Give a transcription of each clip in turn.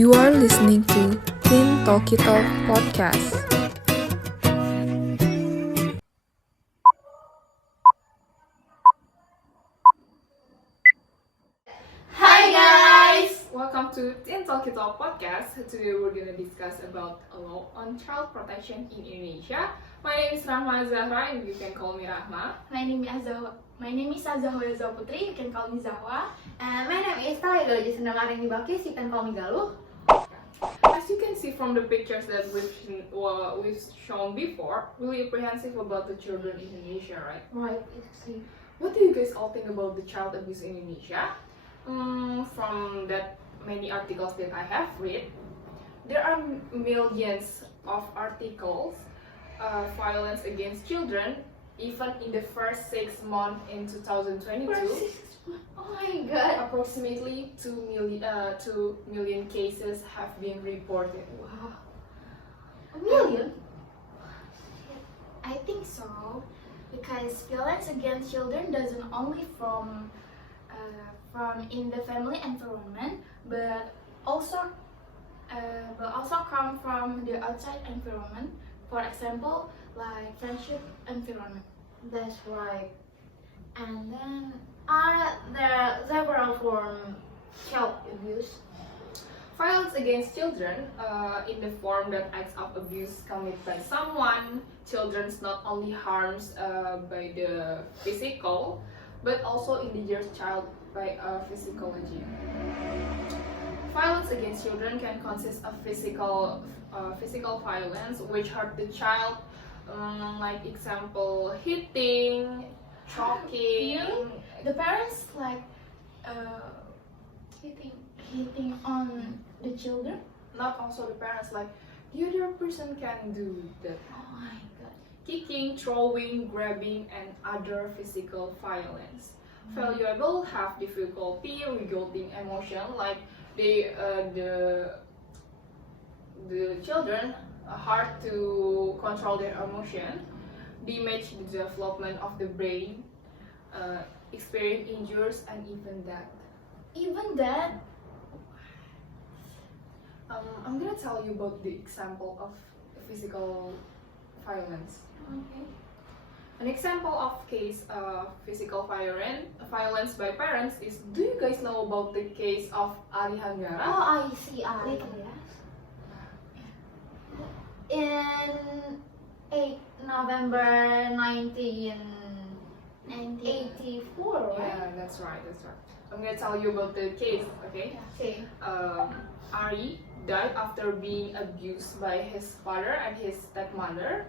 You are listening to Teen Talkie Talk Podcast. Hi guys! Welcome to Teen Talkie Talk Podcast. Today we're gonna discuss about a law on child protection in Indonesia. My name is Rahma Azzahra and you can call me Rahma. My name is Azzahwa. Putri, you can call me Azzahwa. And my name is Talya, Jaecyenda Maharani Balqis, you can call me Galuh. As you can see from the pictures that we've shown before, really apprehensive about the children in Indonesia, right? Right, exactly. What do you guys all think about the child abuse in Indonesia? From that many articles that I have read, there are millions of articles violence against children, even in the first 6 months in 2022. Oh my god. Approximately 2 million cases have been reported. Wow. A million? I think so, because violence against children doesn't only from in the family environment, but also come from the outside environment. For example, like friendship environment. That's right. And then there are several forms child abuse. Violence against children in the form that acts of abuse committed by someone, children's not only harms by the physical, but also injures child by physiology. Violence against children can consist of physical violence, which hurt the child, like example hitting, choking. The parents like hitting on the children. Not also the parents, like the other person can do that. Oh my god. Kicking, throwing, grabbing, and other physical violence. Valuable have difficulty regulating emotion, like the children hard to control their emotion, damage the development of the brain, experience injuries, and even death. Even that. I'm gonna tell you about the example of physical violence. Okay. An example of case of physical violence by parents is, do you guys know about the case of Azzahwa? Oh, I see. In November 1984, right? Yeah, that's right. I'm gonna tell you about the case, okay? Okay. Ari died after being abused by his father and his stepmother,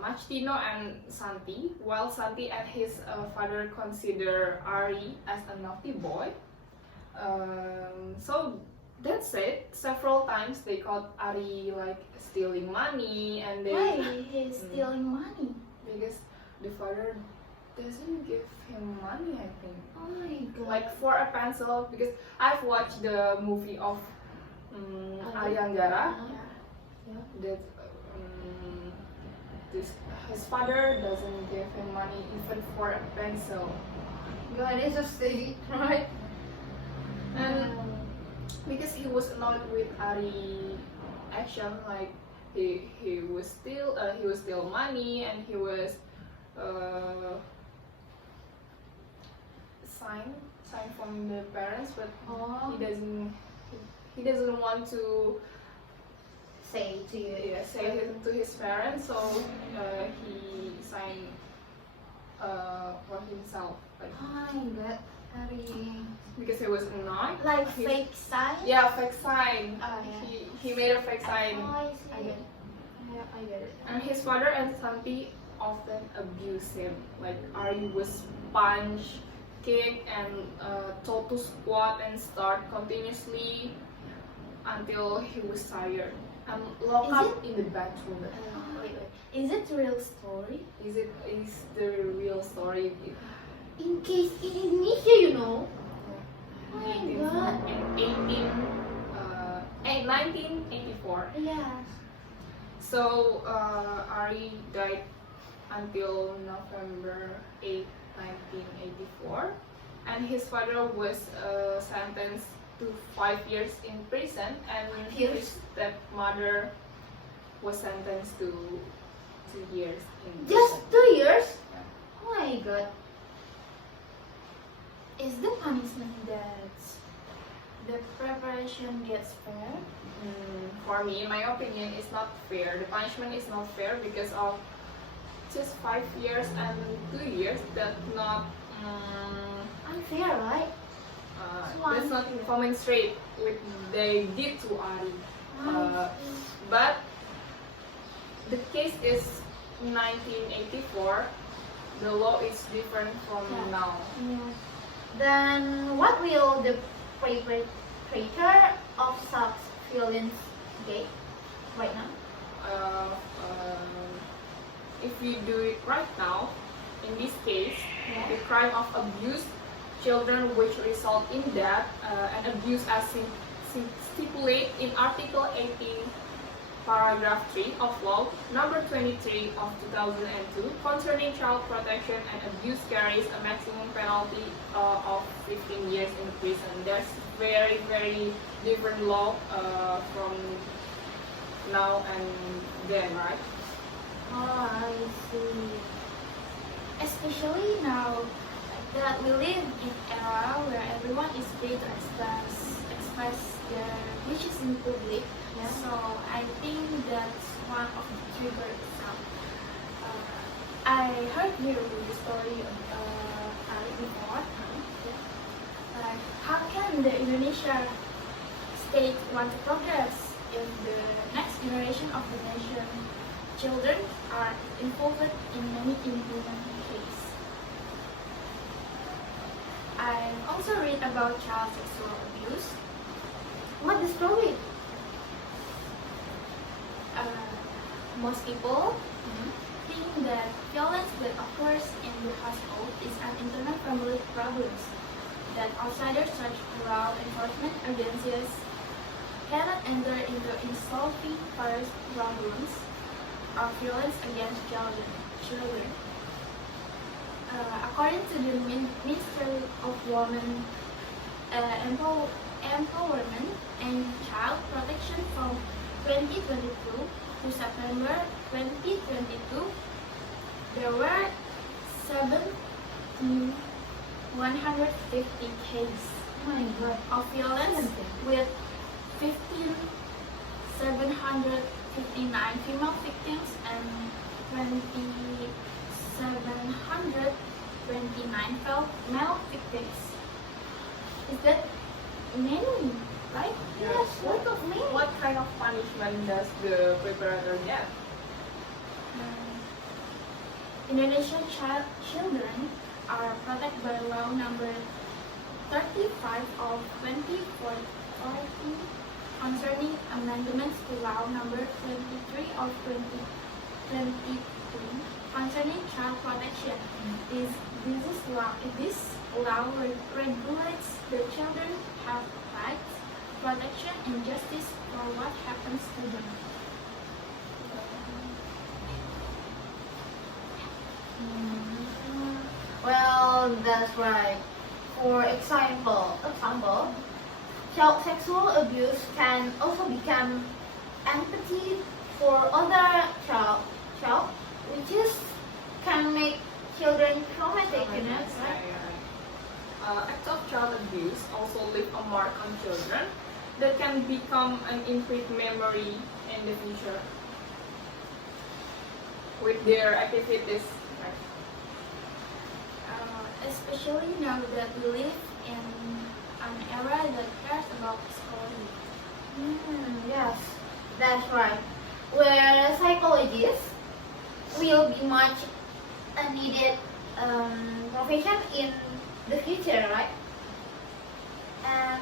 Machino and Santi, while Santi and his father consider Ari as a naughty boy. So that said, several times they caught Ari like stealing money, and they Why he's stealing money? because the father doesn't give him money, I think. Oh my god. Like for a pencil, because I've watched the movie of Azzahra, that his father doesn't give him money even for a pencil. God, it's a state, right? And because he was annoyed with Ari action, like he was steal money, and he was sign from the parents, but he doesn't want to Say to you. say it to his parents, so he signed for himself, like, Oh my god. Very because he was annoyed. like He- fake sign. Yeah, fake sign. Oh, yeah. He made a fake sign. Oh, I see. I get it. Yeah, I get it. And his father and Santi often abused him. Like Ari was punched, kicked, and told to squat and start continuously until he was tired and locked Is up in the bathroom. Wait. Is it real story? Is the real story? In case in Indonesia, you know. Oh my In god. 1984. Yeah. So Ari died until November 8, 1984, and his father was sentenced to 5 years in prison, and Years. his stepmother was sentenced to 2 years in Just prison. 2 years? Yeah. Oh my god. Is the punishment that the preparation gets fair? For me, in my opinion, it's not fair. The punishment is not fair because of just 5 years and 2 years. That's not Unfair, right? that's not commensurate with they did to Ari. But the case is 1984. The law is different from Yeah. now. Yeah. Then what will the perpetrator of such violence get right now? Uh, if you do it right now, in this case, Yeah. the crime of abuse children which result in death and abuse as stipulated in Article 18, Paragraph 3 of Law Number 23 of 2002 concerning child protection and abuse carries a maximum penalty of 15 years in prison. There's very, very different law from now and then, right? Oh, I see. Especially now that we live in an era where everyone is free to express their wishes in public. Yeah. So I think that's one of the trigger itself. I heard the story of Ali before. Like, how can the Indonesia state want to progress if the next generation of the nation children are involved in many inhuman cases? I also read about child sexual abuse. What the story? Most people think that violence that occurs in the household is an internal family problem, that outsiders such as law enforcement agencies cannot enter into solving past problems of violence against children. According to the Ministry of Women Empowerment and Child Protection from 2022 to September 2022, there were 150 cases Oh my god. of violence with 1,759 female victims and 2,729 male victims. Is that many, right? Yes, what of me? What kind of punishment does the preparator get? Indonesian children are protected by law number 35 of 2014 concerning amendments to law number 23 of 2023 concerning child protection. This law regulates the children have rights, protection, and justice for what happens to them. Well, that's right. For example, child sexual abuse can also become empathy for other child, which is can make children traumatic, you know, right? Acts of child abuse also leave a mark on children that can become an imprint memory in the future with their activities. Especially now that we live in an era that cares about schooling. Yes, that's right. Where psychologists will be much a needed profession in the future, right? And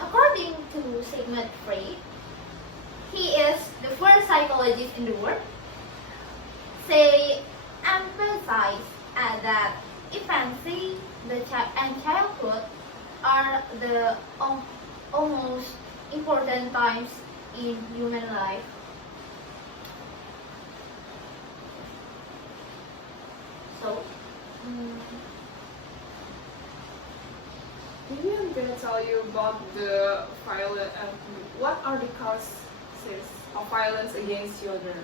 according to Sigmund Freud, he is the first psychologist in the world. They emphasize that infancy and childhood are the almost important times in human life. So, Maybe I'm gonna talk tell you about the violence. What are the causes of violence against children?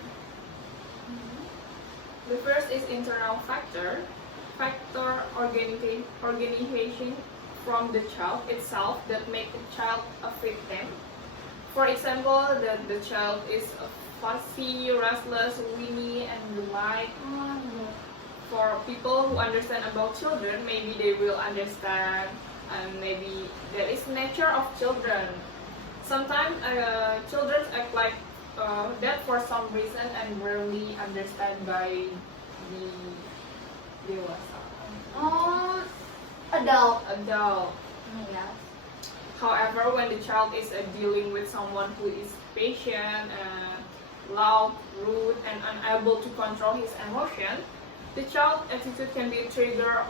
The first is internal factor organization from the child itself that make the child a victim. For example, that the child is fussy, restless, whiny, and the like. For people who understand about children, maybe they will understand, and maybe that is nature of children. Sometimes children act like that for some reason and rarely understand by the dewasa. Adult. Adult. However, when the child is dealing with someone who is patient, loud, rude, and unable to control his emotion, the child's attitude can be a trigger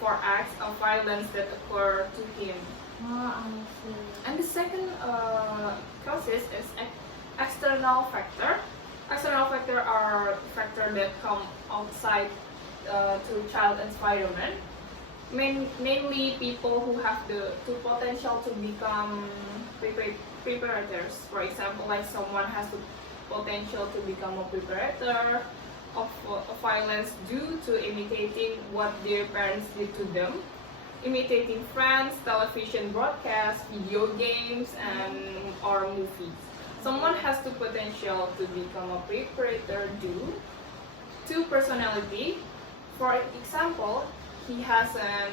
for acts of violence that occur to him. And the second causes is external factor. External factor are factors that come outside to child environment. Mainly people who have the potential to become preparators. For example, like someone has the potential to become a preparator of violence due to imitating what their parents did to them, imitating friends, television broadcasts, video games, or movies. Someone has the potential to become a preparator due to personality. For example, he has an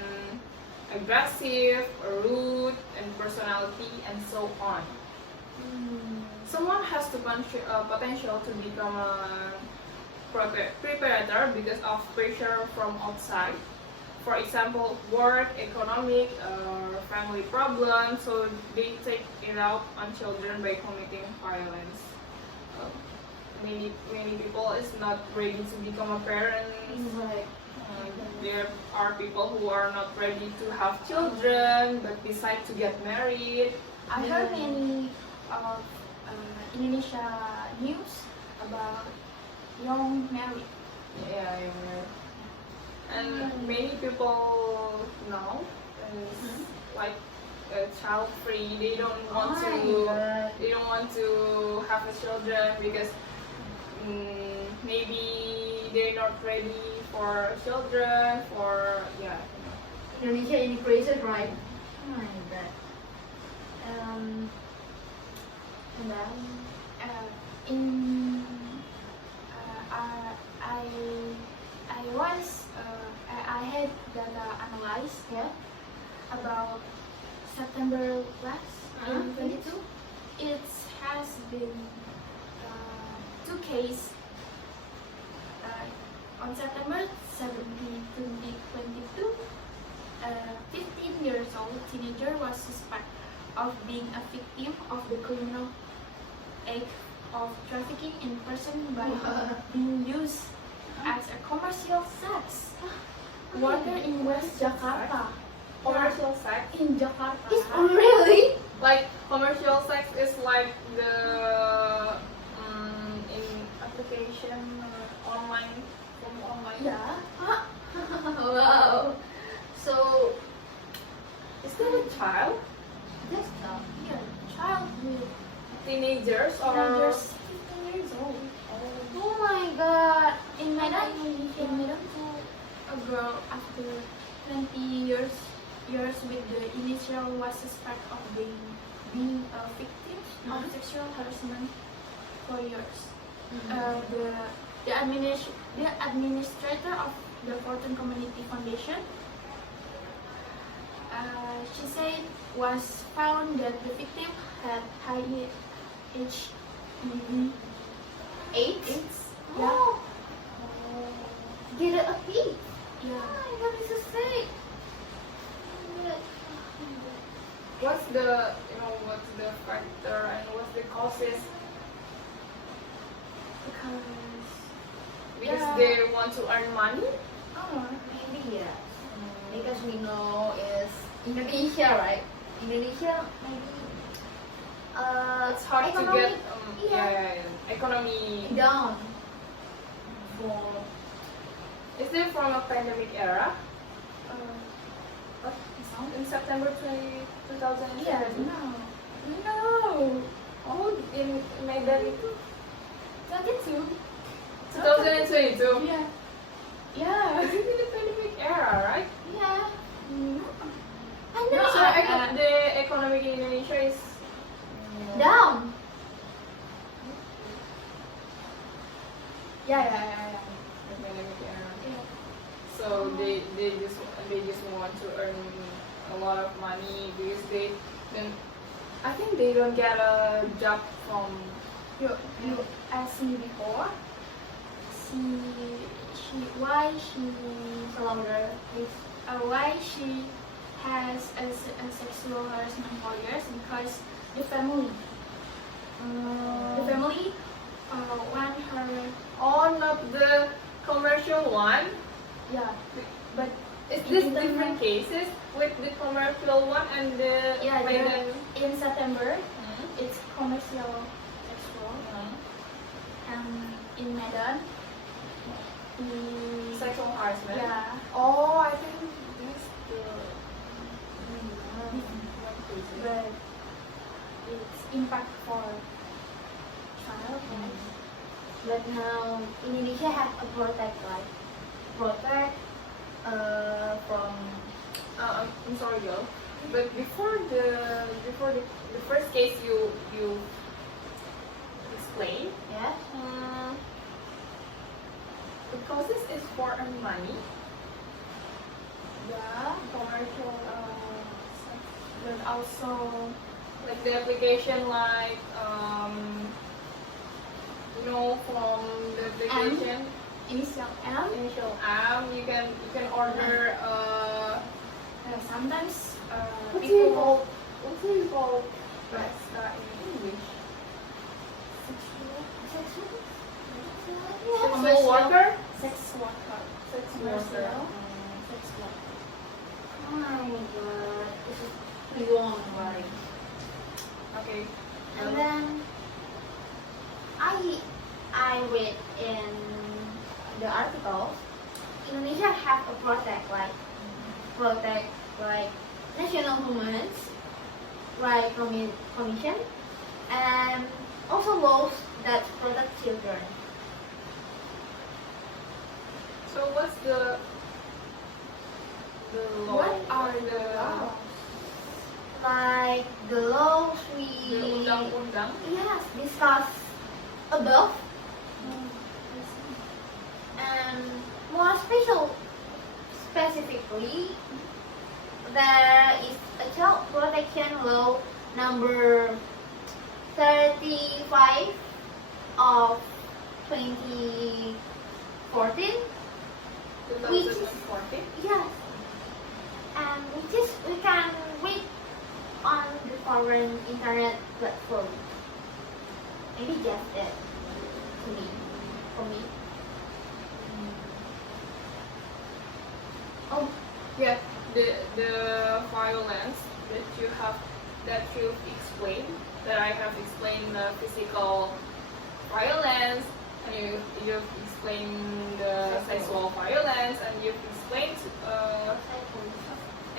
aggressive, rude, and personality, and so on. Someone has the potential to become a preparator because of pressure from outside. For example, work, economic, family problems, so they take it out on children by committing violence. Many people is not ready to become a parent. There are people who are not ready to have children but decide to get married. I heard many of Indonesia news about young married. Yeah, and many people now is like child free. They don't want to have a children because maybe they're not ready for children. Indonesia immigration, right? Oh my god. And then I had data analyzed about September last in 22. It has been 2 cases on September 17, 2022. 15 years old teenager was suspected of being a victim of the criminal act of trafficking in person by being used as a commercial sex worker in West Jakarta. Commercial sex In Jakarta. It's really? like commercial sex is like the in application online. Yeah. Wow. So, Is that a child? that's tough. Yeah. Child with Teenagers or teenagers 15 years old. Oh my god. In Medan, a girl after 20 years with the initial was suspect of being a victim of sexual harassment for years. The administrator of the Fortune Community Foundation, she said, was found that the victim had high HIV. AIDS? Yeah. Oh. Get it a peek. Yeah. Oh, what is it say? what's the factor and what's the causes? Because Yeah. they want to earn money. Maybe yes. Because we know is Indonesia, right? Indonesia maybe It's hard to economic, get economy. down. For Is it from a pandemic era? What is in September 2007. Yeah, No. Oh, in Medan itu 22. 2022. Yeah. Yeah. This is in the pandemic era, right? Yeah. I No, know. the economic in Indonesia is Down. Yeah. the pandemic era. Yeah. So they just want to earn a lot of money because then I think they don't get a job from You asked me before. Why she Longer. why she has a sexual harassment for years because the family want her. Oh, not the commercial one. Yeah, but Is this different cases with the commercial one and the yeah, Medan? in September it's commercial sexual, and in Medan the Sexual harassment? yeah. Oh, I think this the But it's impact for child, right? But now Indonesia has a protect, right? Protect from I'm sorry, girl. But before the first case you explained, yeah. the causes is for money. Yeah, commercial sex, but also Like the application, like from the application initial M. initial you can order Sometimes what do you people call that in English? sexual Sexual worker. sex worker. Sex Commercial. worker. Sex worker. Oh my god, this is pretty long, right? Okay. And then I read in the article, Indonesia have a protect like National Human Rights Commission and also laws that protect children. So what's the law? What are the laws? Like the laws we The undang-undang? yes discussed above, and more specifically, there is a child protection law number 35 of 2014. 2014? Yes, and which is we can read on the foreign internet platform. Maybe just that to me, for me. Oh, yeah. The violence that you've explained, that I have explained the physical violence, and you've explained the sexual violence, and you've explained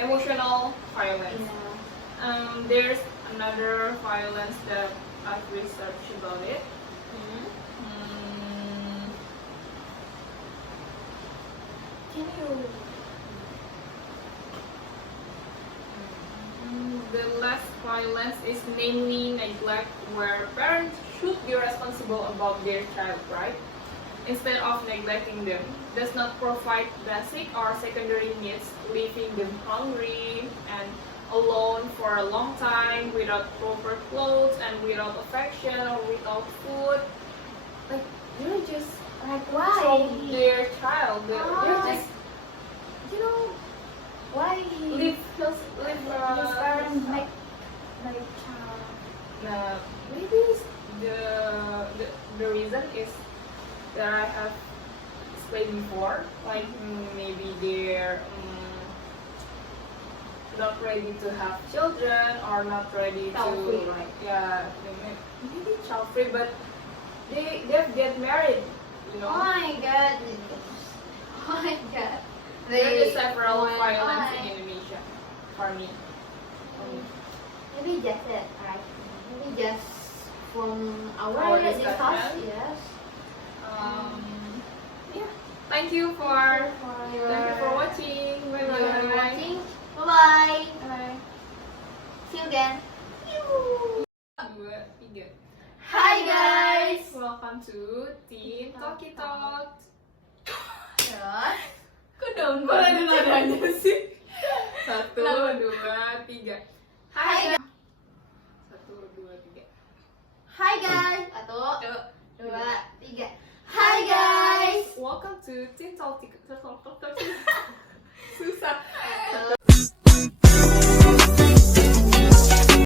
emotional violence. There's another violence that I've researched about it. Can you? The last violence is namely neglect, where parents should be responsible about their child, right? Instead of neglecting them, does not provide basic or secondary needs, leaving them hungry and alone for a long time without proper clothes and without affection or without food. Like they're just Like why? told their child, they're just Why he live his parents make child? Maybe the reason is that I have explained before, like maybe they're not ready to have children or not ready Child-free, to right? maybe child free, but they get married, Oh my god! Oh my god! There is several Oh my violence God. in Indonesia. for me. Maybe just it, right? Maybe just from our Our discussion. discussion, yes. Yeah. Thank you for watching. Bye bye. Watching. Bye-bye. Bye. See you again. Dua, tiga. Hi guys. Welcome to